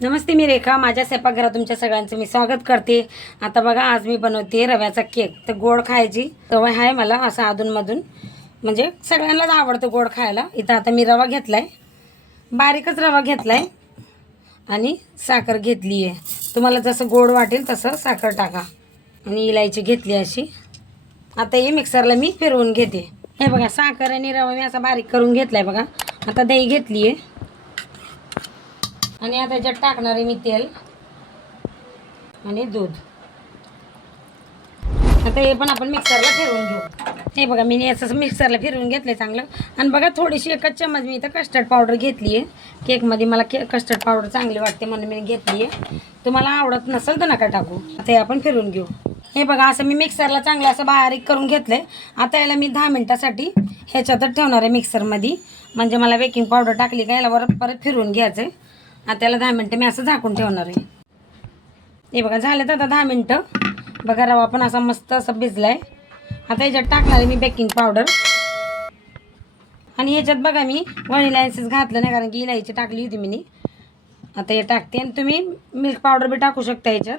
नमस्ते मी रेखा. माझ्या स्वयंपाकघरात तुमच्या सगळ्यांचं मी स्वागत करते. आता बघा आज मी बनवते रव्याचा केक. तर गोड खायची सवय आहे मला असं अधूनमधून. म्हणजे सगळ्यांनाच आवडतं गोड खायला. इथं आता मी रवा घेतला आहे बारीकच रवा घेतला आहे आणि साखर घेतली आहे. तुम्हाला जसं गोड वाटेल तसं साखर टाका. आणि इलायची घेतली अशी. आता हे मिक्सरला मी फिरवून घेते. हे बघा साखर आणि रवा मी असा बारीक करून घेतला आहे बघा. आता दही घेतली आहे आणि आता याच्यात टाकणार आहे मी तेल आणि दूध. आता हे पण आपण मिक्सरला फिरवून घेऊ. हे बघा मी याचं मिक्सरला फिरवून घेतलं चांगलं. आणि बघा थोडीशी एकच चम्मच मी इथं कस्टर्ड पावडर घेतली आहे. केकमध्ये मला के कस्टर्ड पावडर चांगली वाटते म्हणून मी घेतली आहे. तुम्हाला आवडत नसेल तर नका टाकू. आता हे आपण फिरवून घेऊ. हे बघा असं मी मिक्सरला चांगलं असं बारीक करून घेतलं आहे आता याला मी दहा मिनटासाठी ह्याच्यातच ठेवणार आहे मिक्सरमध्ये. म्हणजे मला बेकिंग पावडर टाकली का याला परत परत फिरवून घ्यायचं आहे आता त्याला दहा मिनटं मी असं झाकून ठेवणार आहे. हे बघा झालं तर आता दहा मिनटं. बघा रवा पण असा मस्त असं भिजला आहे आता याच्यात टाकणार आहे मी बेकिंग पावडर आणि ह्याच्यात बघा मी वनिला एसेस घातलं नाही कारण की इलायची टाकली होती मी आता हे टाकते आणि तुम्ही मिल्क पावडर बी टाकू शकता याच्यात.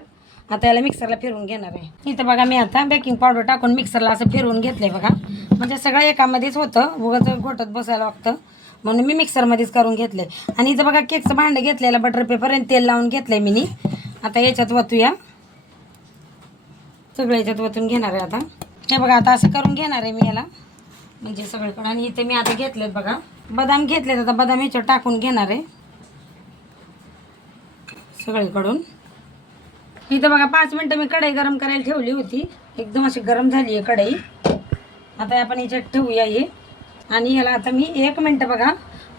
आता याला मिक्सरला फिरवून घेणार आहे. इथं बघा मी आता बेकिंग पावडर टाकून मिक्सरला असं फिरवून घेतलं आहे बघा. म्हणजे सगळं एकामध्येच होतं. उगाच गोटत बसायला लागतं म्हणून मी मिक्सरमध्येच करून घेतले. आणि इथं बघा केकचं भांडं घेतलेलं बटर पेपर आणि तेल लावून घेतलंय मी. आता याच्यात वतूया. सगळं याच्यात वतून घेणार आहे आता. हे बघा आता असं करून घेणार आहे मी याला. म्हणजे सगळीकडे. आणि इथे मी आता घेतलेत बघा. बदाम घेतलेत आता. बदाम याच्यावर टाकून घेणार आहे. सगळीकडून. इथं बघा पाच मिनटं मी कढई गरम करायला ठेवली होती. एकदम अशी गरम झाली आहे कढई. आता आपण याच्यात ठेवूया हे. आणि ह्याला आता मी एक मिनटं बघा.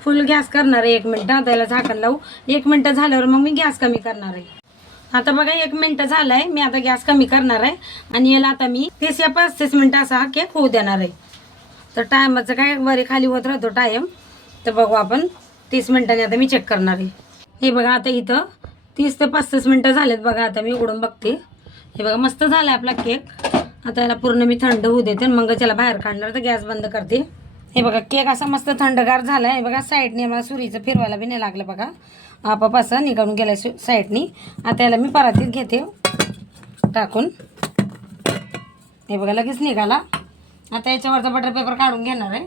फुल गॅस करणार आहे एक मिनटं. आता याला झाकण लावू. एक मिनटं झाल्यावर मग मी गॅस कमी करणार आहे. आता बघा एक मिनटं झालं आहे मी आता गॅस कमी करणार आहे. आणि याला आता मी तीस या पस्तीस मिनटं असा हा केक होऊ देणार आहे. तर टायमाचं काय वरी खाली होत राहतो टाईम तर बघू आपण. तीस मिनटांनी आता मी चेक करणार आहे. हे बघा आता इथं तीस ते पस्तीस मिनटं झालेत बघा. आता मी उघडून बघते. हे बघा मस्त झाला आपला केक आता याला पूर्ण मी थंड होऊ देते आणि मग त्याला बाहेर काढणार. तर गॅस बंद करते. हे बघा केक असा मस्त थंडगार झाला आहे बघा साईडने मला सुरीचं फिरवायला बी नाही लागलं बघा. आपाप असं निघून गेलं सु साईडनी. आता याला मी परातीत घेते. टाकून. हे बघा लगेच निघाला. आता याच्यावरचा बटर पेपर काढून घेणार आहे.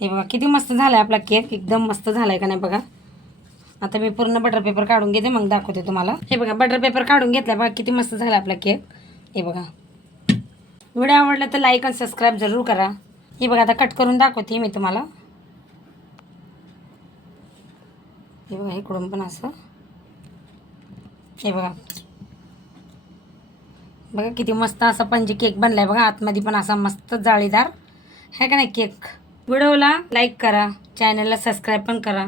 हे बघा किती मस्त झाला आहे आपला केक. एकदम मस्त झाला आहे का नाही बघा. आता मी पूर्ण बटर पेपर काढून घेते मग दाखवते तुम्हाला. हे बघा बटर पेपर काढून घेतला बघा किती मस्त झाला आपला केक. हे बघा. व्हिडिओ आवडला तर लाईक आणि सबस्क्राईब जरूर करा. हे बघा आता कट करून दाखवते मी तुम्हाला. हे बघा इकडून पण असं. हे बघा. बघा किती मस्त असा पंजी केक बनलाय बघा आतमध्ये पण असा मस्त जाळीदार. आहे का नाही केक? व्हिडिओला लाईक करा चॅनलला सबस्क्राईब पण करा.